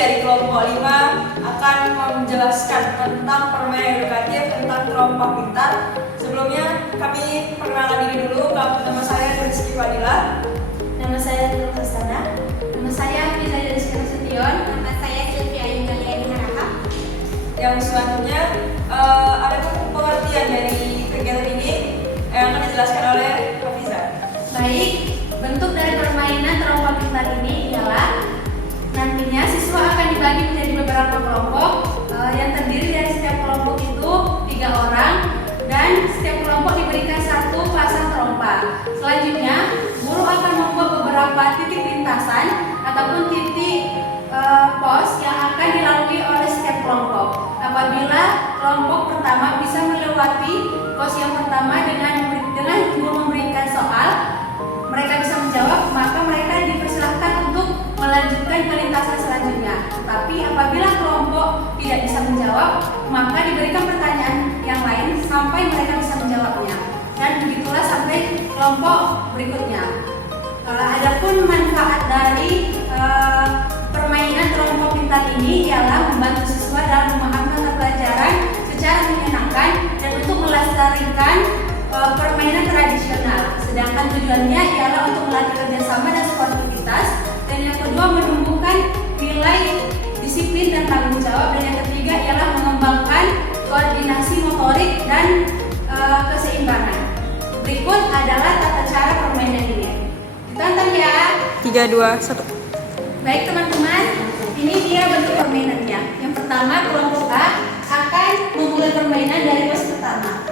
dari kelompok 5 akan menjelaskan tentang permainan edukatif tentang kelompok pintar. Sebelumnya kami perkenalkan diri dulu. Nama saya Rizky Fadila. Nama saya Nurul Hastana. Nama saya Fitri Rizky Nasution. Nama saya Sylvia Ayunalia Haraka. Yang selanjutnya ada pengertian dari kegiatan ini yang akan dijelaskan oleh Hafiza. Baik, bentuk dari permainan terompah pintar ini ialah nantinya siswa akan dibagi menjadi beberapa kelompok yang terdiri dari setiap kelompok itu 3 orang dan setiap kelompok diberikan 1 pasang terompa. Selanjutnya, guru akan membuat beberapa titik lintasan ataupun titik pos yang akan dilalui oleh setiap kelompok. Apabila kelompok pertama bisa melewati pos yang pertama dengan guru memberikan soal, mereka bisa menjawab, maka mereka dipersilahkan untuk melanjutkan ke lintasan selanjutnya. Tapi apabila kelompok tidak bisa menjawab, maka diberikan pertanyaan yang lain sampai mereka bisa menjawabnya. Dan begitulah sampai kelompok berikutnya. Adapun manfaat dari permainan terompah pintar ini ialah membantu siswa dalam memahami mata pelajaran secara menyenangkan dan untuk melestarikan permainan tradisional. Sedangkan tujuannya ialah untuk melatih kerjasama dan sportivitas. Dan yang kedua, menumbuhkan nilai disiplin dan tanggung jawab. Dan yang ketiga ialah mengembangkan koordinasi motorik dan keseimbangan. Berikut adalah tata cara permainan ini. Ditonton ya. 3, 2, 1. Baik teman-teman, ini dia bentuk permainannya. Yang pertama, kelompok A akan memulai permainan dari pos pertama.